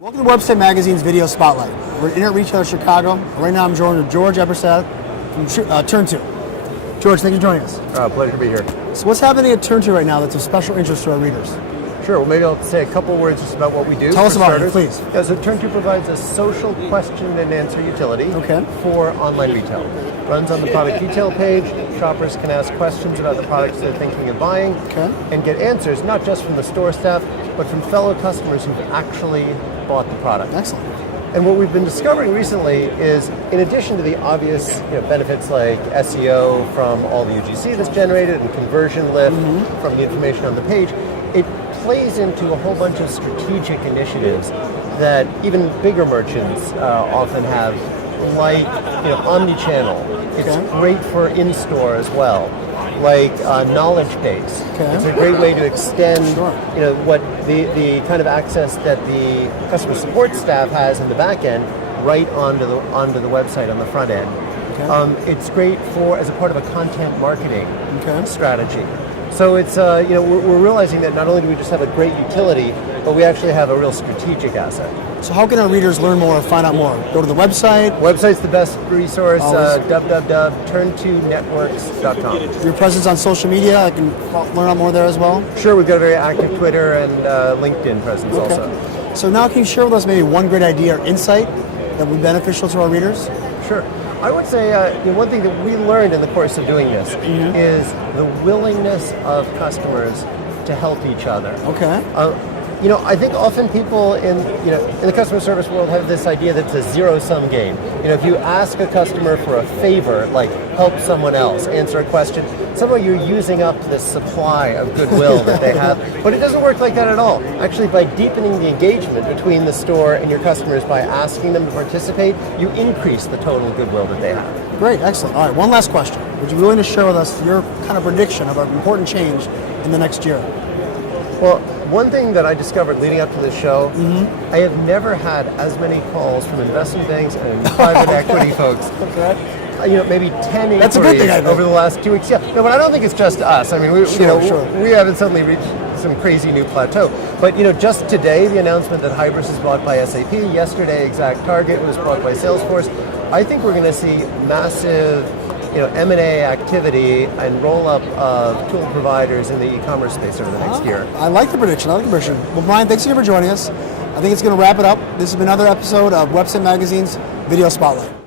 Welcome to Website Magazine's Video Spotlight. We're at Internet Retailer Chicago. Right now I'm joined with George Eberstadt from TurnTo. George, thanks for joining us. Pleasure to be here. So what's happening at TurnTo right now that's of special interest to our readers? Sure, well maybe I'll say a couple words just about what we do. Tell us about it, please. Yeah, so TurnTo provides a social question and answer utility for online retail. Runs on the product detail page. Shoppers can ask questions about the products they're thinking of buying and get answers not just from the store staff, but from fellow customers who've actually bought the product. Excellent. And what we've been discovering recently is, in addition to the obvious benefits like SEO from all the UGC that's generated and conversion lift from the information on the page, it plays into a whole bunch of strategic initiatives that even bigger merchants often have, like omni-channel. It's great for in-store as well. Like knowledge base. It's a great way to extend what the kind of access that the customer support staff has in the back end right onto the website on the front end. It's great as a part of a content marketing strategy. So it's we're realizing that not only do we just have a great utility, but we actually have a real strategic asset. So how can our readers learn more or find out more? Go to the website? Website's the best resource, www.turntonetworks.com. Your presence on social media, I can learn out more there as well? Sure, we've got a very active Twitter and LinkedIn presence also. So now can you share with us maybe one great idea or insight that would be beneficial to our readers? Sure. I would say one thing that we learned in the course of doing this is the willingness of customers to help each other. I think often people in the customer service world have this idea that it's a zero-sum game. If you ask a customer for a favor, like help someone else, answer a question, somehow you're using up this supply of goodwill that they have. But it doesn't work like that at all. Actually, by deepening the engagement between the store and your customers by asking them to participate, you increase the total goodwill that they have. Great, excellent. All right, one last question. Would you be willing to share with us your kind of prediction of an important change in the next year? Well, one thing that I discovered leading up to this show, I have never had as many calls from investment banks and private equity folks. Maybe 10 That's a good thing, over the last 2 weeks. Yeah, no, but I don't think it's just us. I mean, we haven't suddenly reached some crazy new plateau. But just today, the announcement that Hybris is bought by SAP. Yesterday, ExactTarget was bought by Salesforce. I think we're going to see massive M&A activity and roll-up of tool providers in the e-commerce space over the next year. I like the prediction. Well, Brian, thanks again for joining us. I think it's going to wrap it up. This has been another episode of Website Magazine's Video Spotlight.